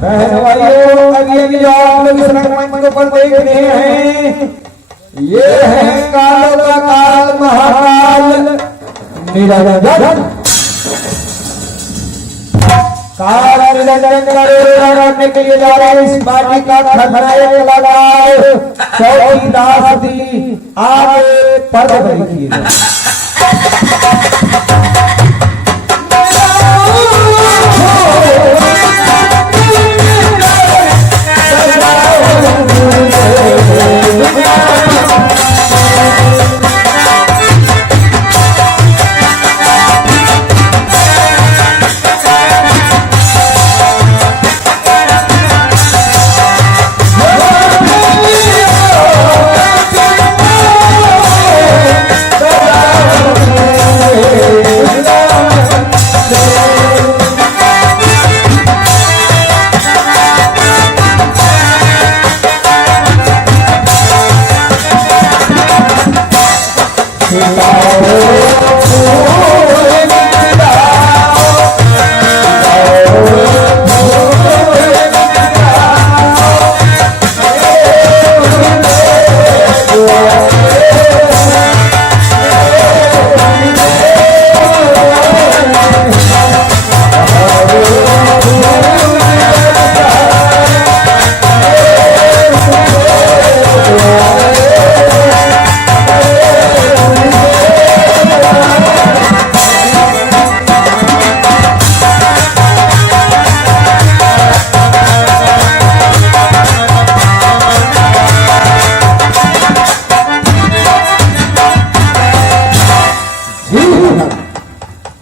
बहन भाइयों, अभी जो आप लोग इस रंगमंच पर देख रहे हैं, ये है कालों का काल महाकाल निरंजन। काल निरंजन करने के लिए जा रहे हैं इस पार्टी का खलनायक कलाकार चौकीदार जी, आगे पर्दा देखिए।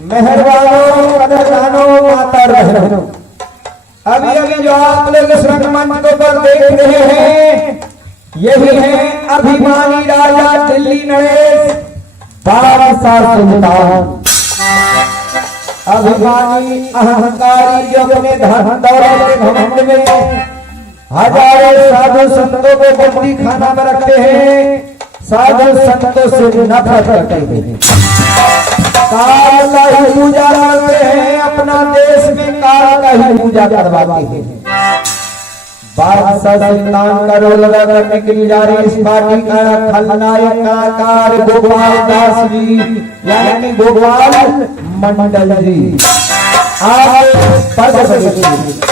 मेहरबानों, कदरदानों, माता बहनों, अभी जो आप लोग इस रंगमंच पर देख रहे हैं, यही है अभिमानी राजा दिल्ली नरेश बादशाह सुल्तान। अभिमानी अहंकारी जो अपने धन दौलत के घमंड में हजारों साधु संतों को बंदी खाना में रखते हैं, साधु संतों से नफरत करते हैं, काल का ही पूजा करते हैं, अपना देश में काल का ही पूजा करवाते हैं। बादशाह सुल्तान का रोल अदा करने के लिए जा रही इस पार्टी का खलनायक कलाकार गोपाल दास जी, यानी कि गोपाल मंडल जी, आप पर्दा देखिए।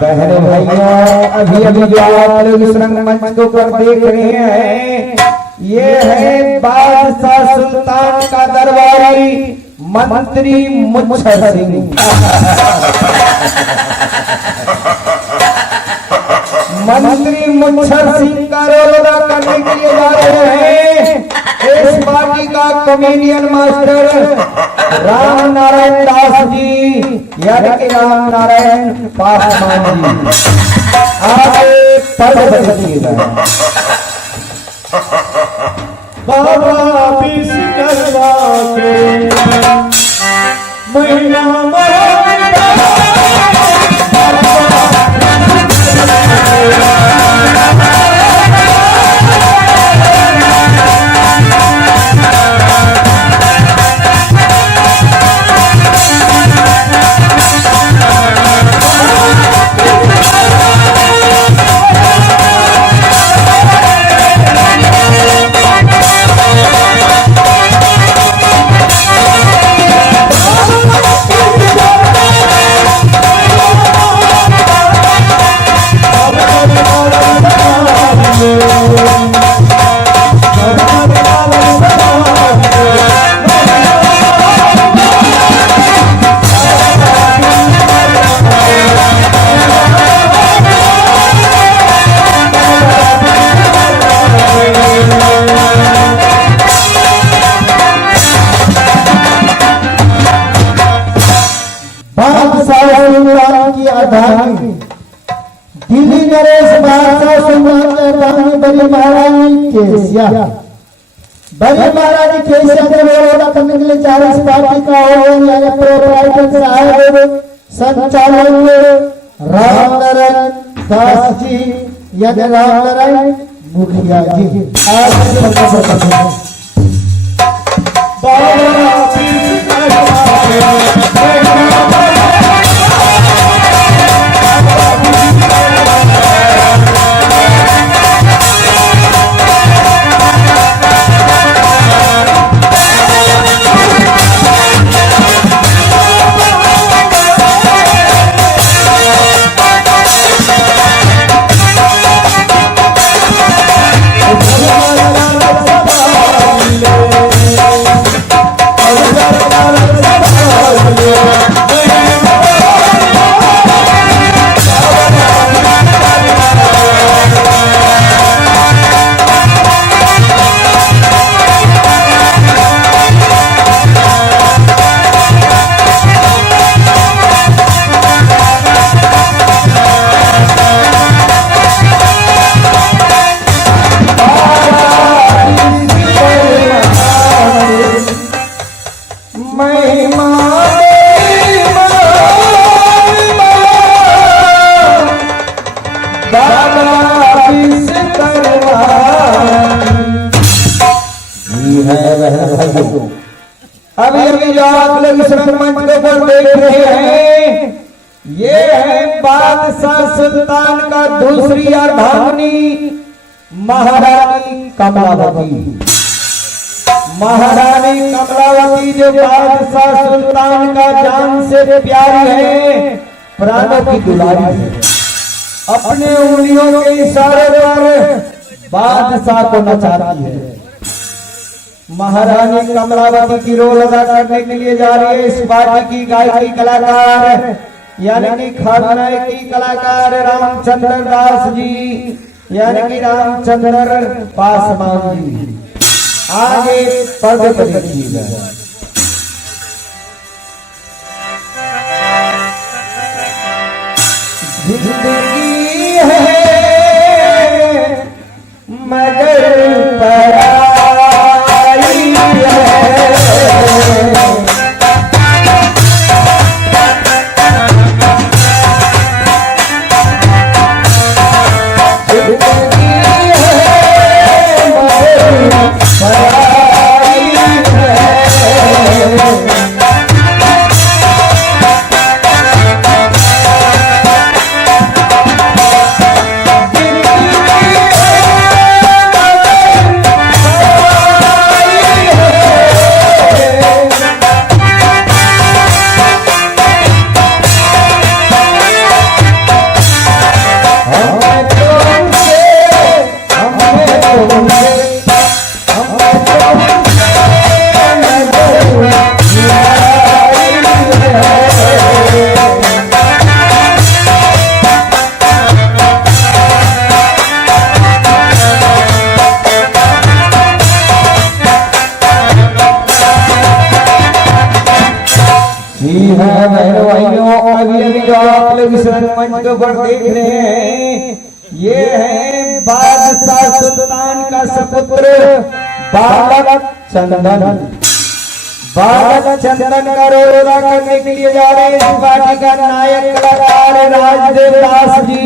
बहनों भाइयों, अभी जो आप लोग इस रंगमंच को पर देख रहे हैं, ये है बादशाह सुल्तान का दरबारी मंत्री मुच्छर सिंह। मंत्री मुच्छर सिंह का रोल अदा करने के लिए जा रहे हैं इस पार्टी का कॉमेडियन मास्टर राम नारायण दास जी यानी कि राम नारायण पासवान जी आगे पद बदलिएगा। बाबा विश्वकर्मा के महीना दिल्ली नरेश बादशाह सुल्तान बड़ी महारानी केसिया बड़ी महारानी केसिया के विरोध करने के लिए 40 पार्टी का प्रोपराइटर साहब संचालक राम नारायण दास जी यानी राम नारायण मुखिया जी आज अभी अभी जो आप लोग इस रंगमंच पर देख रहे हैं ये है बादशाह सुल्तान का दूसरी अर्धांगिनी महारानी कमलावती। महारानी कमलावती जो बादशाह सुल्तान का जान से प्यारी है, प्राणों की दुलारी है। अपने उंगलियों के इशारे पर बादशाह को नचाती है। महारानी कमलावती की रोल अदा करने के लिए जा रही है इस पार्टी की गायकी कलाकार यानी कि खलनायकी कलाकार रामचंद्र दास जी यानी कि रामचंद्र पासवान जी आगे पर्दे पर देखिएगा। जिंदगी है मगर पराई है, जी है बहनों भाइयों, अभी अभी जो आप लोग इस रंगमंच के ऊपर देख रहे हैं, ये है बादशाह सुल्तान का सपुत्र बालक चंदन। बालक चंदन का रोल अदा करने के लिए जा रहे हैं इस पार्टी का नायक कलाकार राजदेव दास जी,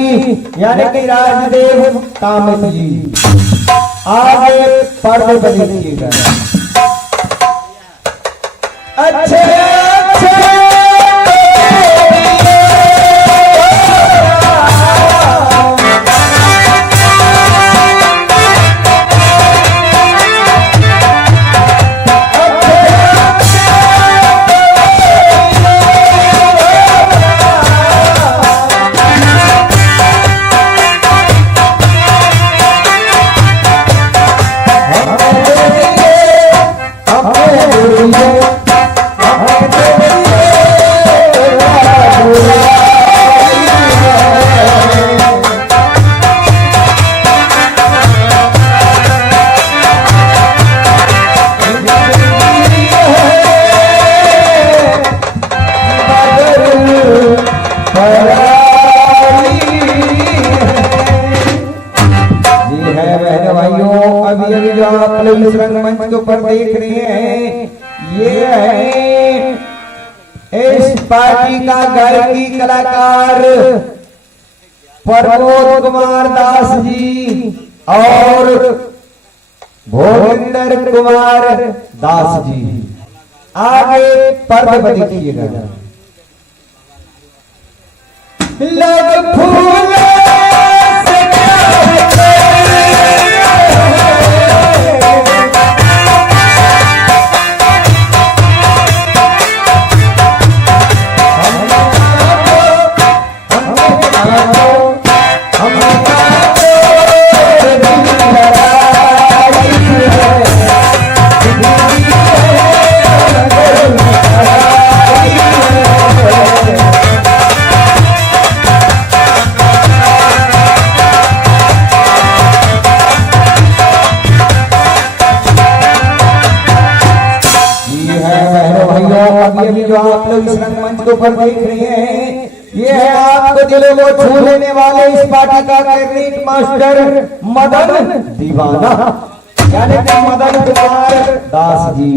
यानी कि राजदेव कामित जी। आगे पर्दे पर देखिएगा। अच्छे इस रंगमंच के ऊपर देख रहे हैं, ये है इस पार्टी का गायकी कलाकार प्रमोद कुमार दास जी और भोगिंदर कुमार दास जी। आगे पर्दे पर देखिएगा। लग फूल अभी जो आप लोग इस रंगमंच के ऊपर देख रहे हैं, ये है आपको दिलों को छू लेने वाले इस पार्टी का कैरेट मास्टर मदन दीवाना, यानी कि मदन कुमार दास जी।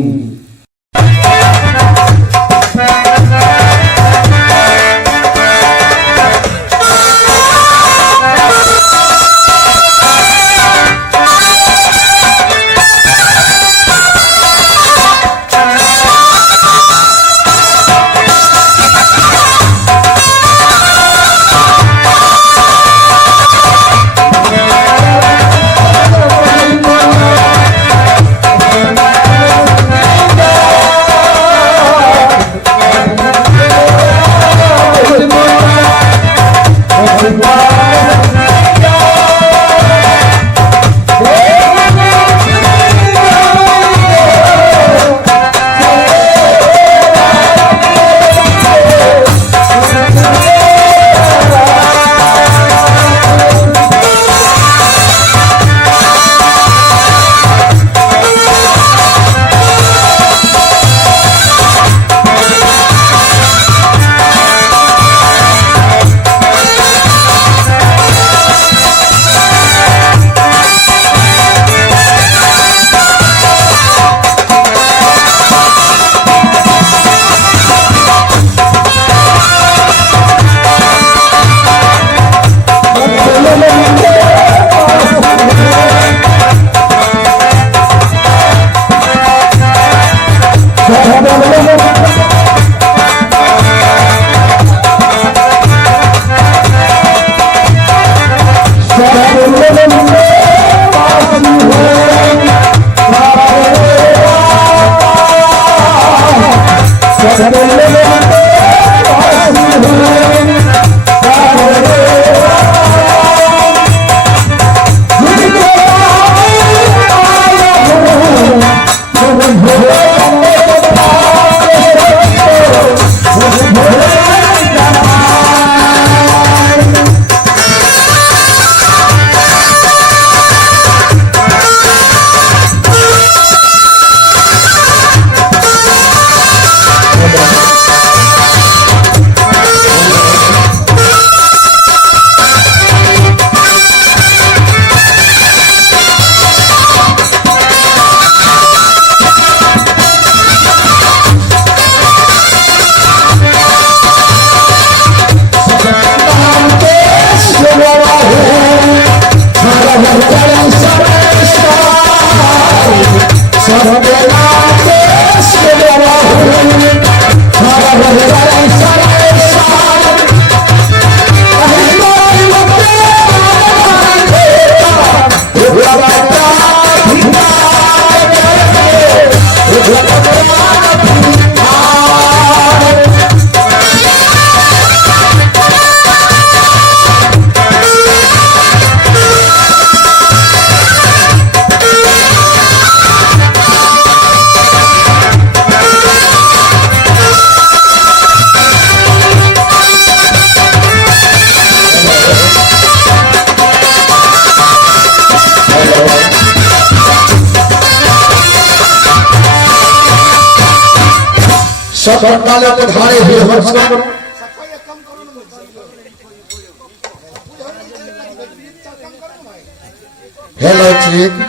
सब पंडाले पधारे हुए हंस हेलो चेक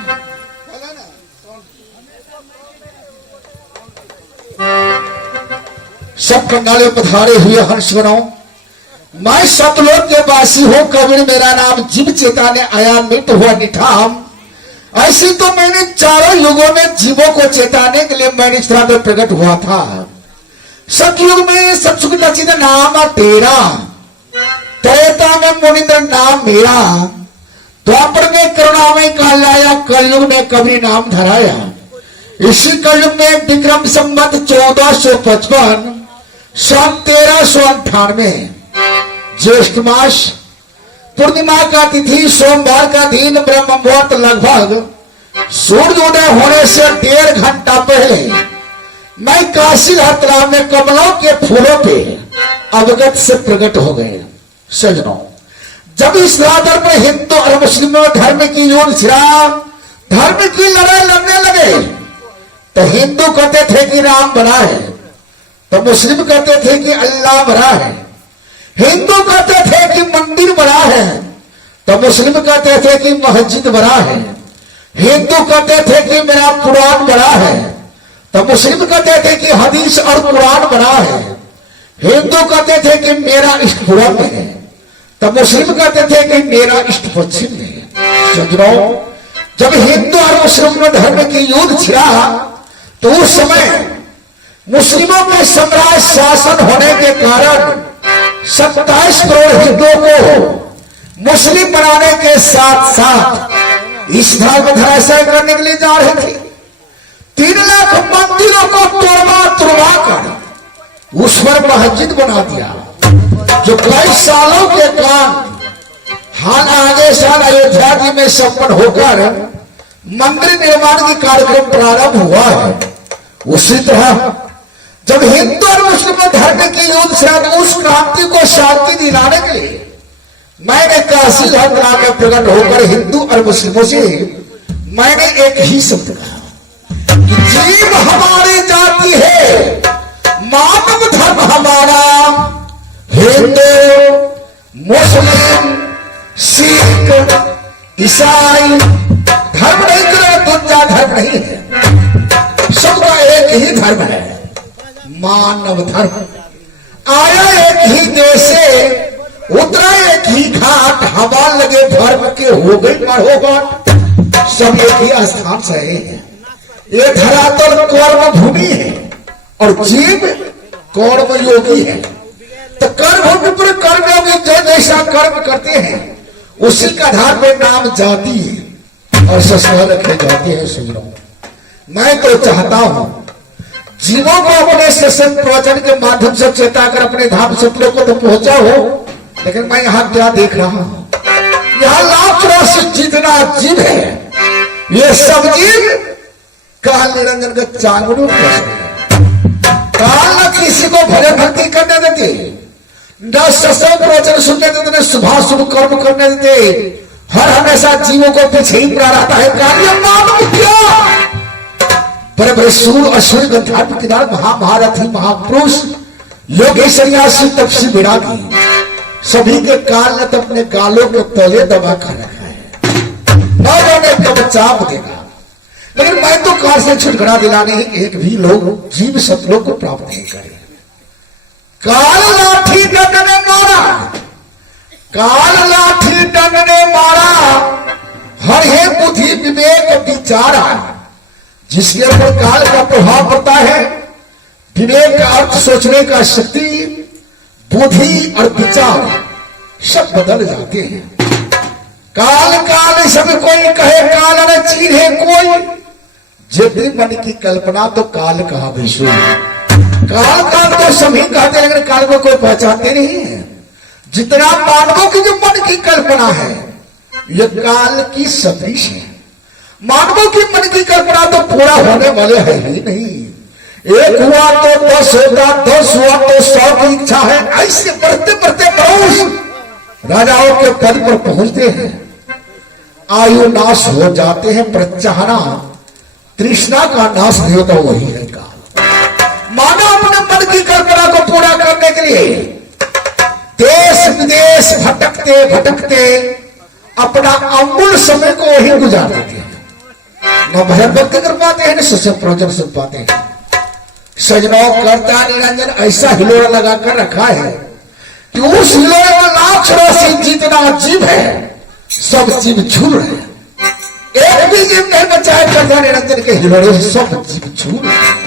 सब पंडाले पधारे हुए हंस गणों, मैं सतलोक के वासी हूं, कबीर मेरा नाम, जीव चेताने आया मिट हुआ निठाम। ऐसी तो मैंने चारों युगों में जीवों को चेताने के लिए मैंने इस तरह में प्रकट हुआ था। सतयुग में सतसुख नचित नाम तेरा, त्रेता में मुनिंद्र नाम मेरा, द्वापर में करुणा में काल आया, कलयुग में कबीर नाम धराया। इसी कलयुग में विक्रम संवत 1455 सन 1398 ज्येष्ठ मास पूर्णिमा का तिथि सोमवार का दिन ब्रह्म मुहूर्त लगभग सूर्योदय होने से 1.5 घंटा पहले मैं काशी तालाब में कमलों के फूलों पे अवगत से प्रकट हो गए। सजनों, जब इस राधर में हिंदू और मुस्लिमों धर्म की युद्ध छिड़ा, धर्म की लड़ाई लड़ने लगे, तो हिंदू कहते थे कि राम बना है, तो मुस्लिम कहते थे कि अल्लाह बना है। हिंदू कहते थे कि मंदिर बना है, तो मुस्लिम कहते थे कि मस्जिद बना है। हिंदू कहते थे कि मेरा कुरान बना है, तो मुस्लिम कहते थे कि हदीस और कुरान बना है। हिंदू कहते थे कि मेरा इष्ट पूरब है, तो मुस्लिम कहते थे कि मेरा इष्ट पश्चिम है। सजनों, जब हिंदू और मुस्लिम धर्म की युद्ध छिड़ा, तो उस समय मुस्लिमों के साम्राज्य शासन होने के कारण 27 करोड़ हिंदुओं को मुस्लिम बनाने के साथ साथ इस धर्म धराशायी करने के लिए जा रहे थे। 3 लाख मंदिरों को तोड़वा कर उस पर मस्जिद बना दिया, जो कई सालों के काम हाल आगे साल अयोध्या जी में संपन्न होकर मंदिर निर्माण की कार्यक्रम प्रारंभ हुआ है। उसी तरह जब हिंदू और मुस्लिम धर्म की युद्ध से उस क्रांति को शांति दिलाने के लिए मैंने काशी धर्म में प्रकट होकर हिंदू और मुस्लिमों से मैंने एक ही शब्द कहा कि जीव हमारी जाति है, मानव धर्म हमारा, हिंदू मुस्लिम सिख ईसाई धर्म नहीं करो, दूसरा धर्म नहीं है, सबका एक ही धर्म है, मानव धर्म। आया एक ही देश से, उतरा एक ही घाट, हवा लगे धर्म के हो गई मरोबाट, सब एक ही स्थान से हैं। ये धरातल कर्म भूमि है और जीव कर्म योगी है। तो कर्म भूमि पर कर्म योगी जो जैसा कर्म करते हैं उसी के आधार पर नाम जाति और ससुराल रखे जाते हैं। सुनो, मैं तो चाहता हूं जीवों को अपने सत्संग प्रवचन के माध्यम से चेता कर अपने धाम सत्लों को तो पहुंचा हो, लेकिन मैं यहाँ क्या देख रहा हूं, यहाँ लाख चौरासी जितना जीव है, ये सब जीव काल निरंजन का चांगड़ू काल न किसी को भजन भक्ति करने देते, न सत्संग प्रवचन सुनने देते, न शुभ शुभ कर्म करने देते, हर हमेशा जीवों को पीछे ही पड़ा रहता है। कार्य मानव क्या बड़े बड़े सूर असुर गंधर्व किनार महारथी महापुरुष योगी सन्यासी तपसी विरागी सभी के काल ने तो अपने गालों के तले दबा कर रखा है, न कब चाप देगा। लेकिन मैं तो काल से छुटकारा दिलाने एक भी लोग जीव सतलोक को प्राप्त नहीं करे। काल लाठी दंड ने मारा, काल लाठी दंड ने मारा, हर हे बुद्धि विवेक विचारा, जिसके ऊपर काल का प्रभाव पड़ता है, विवेक का अर्थ सोचने का शक्ति, बुद्धि और विचार सब बदल जाते हैं। काल काल सब कोई कहे, काल न चीन्हे कोई, जितनी मन की कल्पना तो काल कहा विष्णु। काल काल तो सभी कहते हैं, लेकिन काल को कोई पहचानते नहीं है। जितना मानवों की जो मन की कल्पना है, यह काल की सदृश है। मानवों की मन की कल्पना तो पूरा होने वाले है ही नहीं। एक हुआ तो 10 होगा, 10 हुआ तो 100 की इच्छा है। ऐसे बढ़ते बढ़ते मनुष्य राजाओं के पद पर पहुंचते हैं, आयु नाश हो जाते हैं, प्रचाहना तृष्णा का नाश नहीं होता, वही है काल। मानव अपने मन पूरा करने के लिए देश विदेश भटकते भटकते अपना अमूल्य समय को वही गुजार देते हैं। न भजन भक्ति कर पाते हैं, न सत्संग प्रवचन सुन पाते हैं। सजनों करता निरंजन ऐसा हिलोड़ा लगा कर रखा है कि उस हिलोड़े में लाख राशि जितना जीव है सब जीव झूल रहे हैं। एक भी जीव नहीं बचा है करता निरंजन के हिलोड़े से, सब जीव झूल रहे हैं।